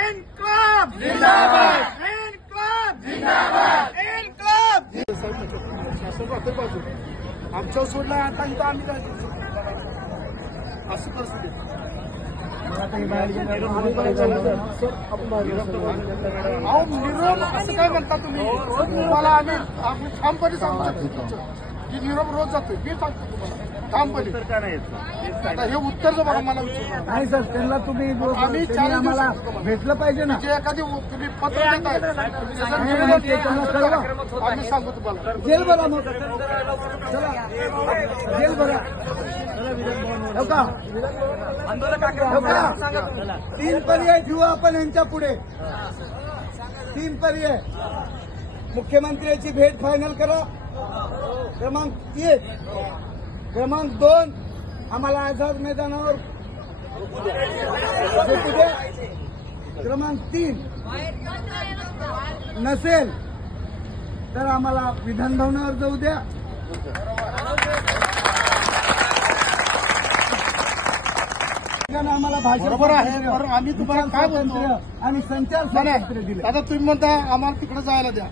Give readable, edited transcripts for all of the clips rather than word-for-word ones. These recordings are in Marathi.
इन्क्लाब जिंदाबाद, इन्क्लाब जिंदाबाद, इन्क्लाब। आमच्या सोडला आता इथं आम्ही काय करू शकतो? अशी परिस्थिती निरोप असं काय म्हणता तुम्ही? तुम्हाला आम्ही ठामपणे सांगू शकतो की निरोप रोज जातोय, मी सांगतो तुम्हाला ठामपणे। आता हे उत्तर जो बघा मला विचारलं नाही सर, त्यांना तुम्ही आम्ही आम्हाला भेटलं पाहिजे ना। जे एखादी तुम्ही पत्र देताय आम्ही सांगू तुम्हाला। जेल भरा मग, चला जेल भरा। तीन पर्याय घेऊ आपण यांच्या पुढे, तीन पर्याय। मुख्यमंत्र्यांची भेट फायनल करा, क्रमांक 1। क्रमांक 2, आम्हाला आझाद मैदानावर भेटू द्या। क्रमांक 3, नसेल तर आम्हाला विधान भवनावर जाऊ द्या। आम्हाला भाषण बरोबर आहे, बरोबर। आम्ही तुम्हाला काय बोलतो आणि संचार स्वातंत्र्य दिले। आता तुम्ही म्हणता आम्हाला तिकडे जायला द्या,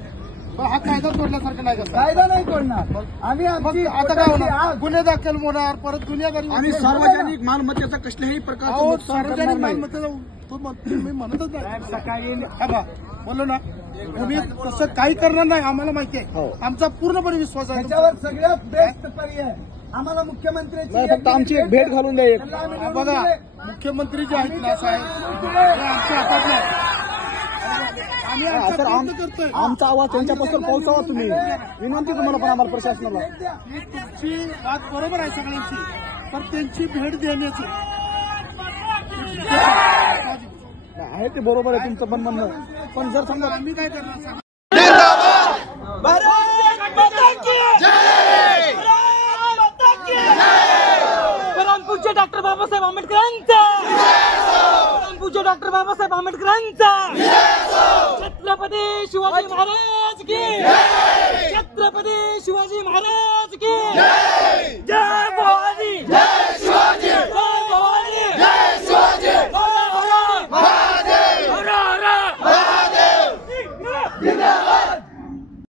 पण हा कायदा तोडल्यासारखं नाही का? कायदा नाही तोडणार आम्ही। मग आता काय होणार? गुन्हे दाखल होणार, परत गुन्हेगारी आणि सार्वजनिक मालमत्तेचा कुठल्याही प्रकारचा सार्वजनिक मालमत्तेचा तुम्ही म्हणतच नाही। सकाळी बोललो ना, तुम्ही तसं काही करणार नाही, आम्हाला माहिती आहे। आमचा पूर्णपणे विश्वास आहे त्याच्यावर सगळ्यात बेस्ट पर्याय आम्हाला मुख्यमंत्र्यांची फक्त आमची एक भेट घालून द्या एक। बघा, मुख्यमंत्री जे आहेत ना साहेब, हे आमच्या हातात नाही। आम्ही आमचा प्रयत्न करतोय। आमचा आवाज त्यांच्यापासून पोहोचावा तुम्ही, विनंती तुम्हाला पण आम्हाला प्रशासनाला। ही तुमची बात बरोबर आहे सगळ्यांची, पण त्यांची भेट देण्याची आहे ते बरोबर आहे तुमचं पण म्हणणं, पण जर समजा आम्ही काय करणार सांगा? परमपूज्य डॉक्टर बाबासाहेब आंबेडकरांचा, परमपूज्य डॉक्टर बाबासाहेब आंबेडकरांचा, छत्रपती शिवाजी महाराज की, छत्रपती शिवाजी महाराज की।